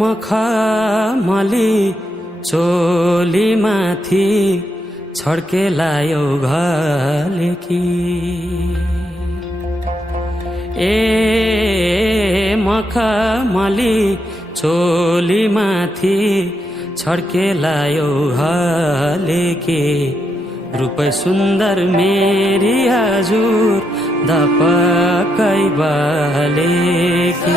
मखमली चोली माथि छड्केलायो घलेकी मखमली चोली माथि छड्केलायो घलेकी रूप सुन्दर मेरी हजुर दपकै बालेकी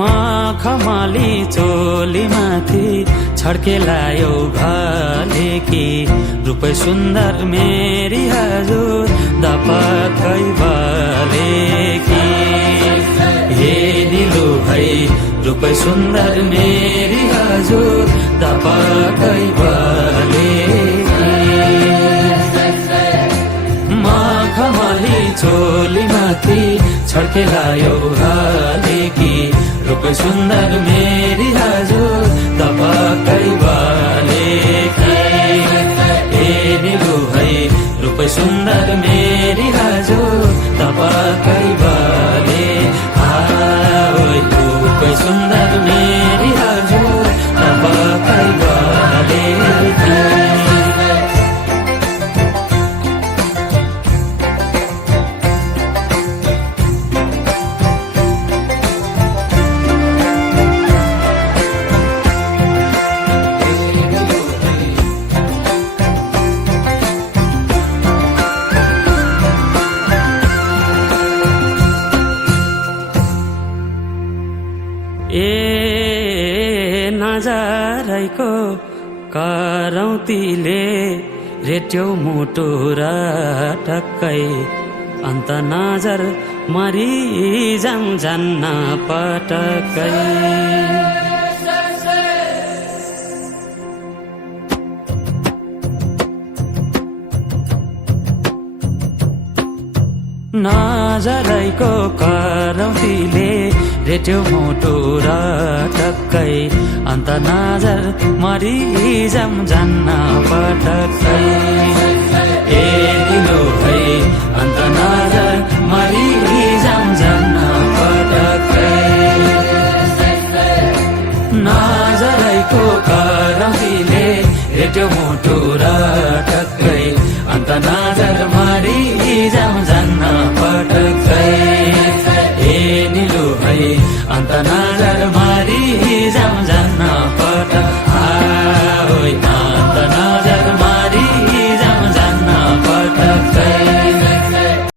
मखमली चोली माथि छड्केलायो घलेकी रूप सुन्दर मेरी हजुर दपकै बालेकी हे निलु भाइ रूप सुन्दर मेरी हजुर दपकै बालेकी मखमली चोली माथि छड्केलायो घलेकी रूप सुन्दर मेरी हजुर दपकै बालेकी हे निलु भाइ रूप सुन्दर मेरी हजुर दपकै बाले रूप सुन्दर मेरी हजुर दपकै बालेकी नजरैको करौतीले रेट्यो मुटु र टक्कै अन्त नजर मरिजाम जान्न पटक्कै नजरैको करौतीले रेट्यो मुटु र टक्कै अन्त नजर मरिजाम जान्न पटक्कै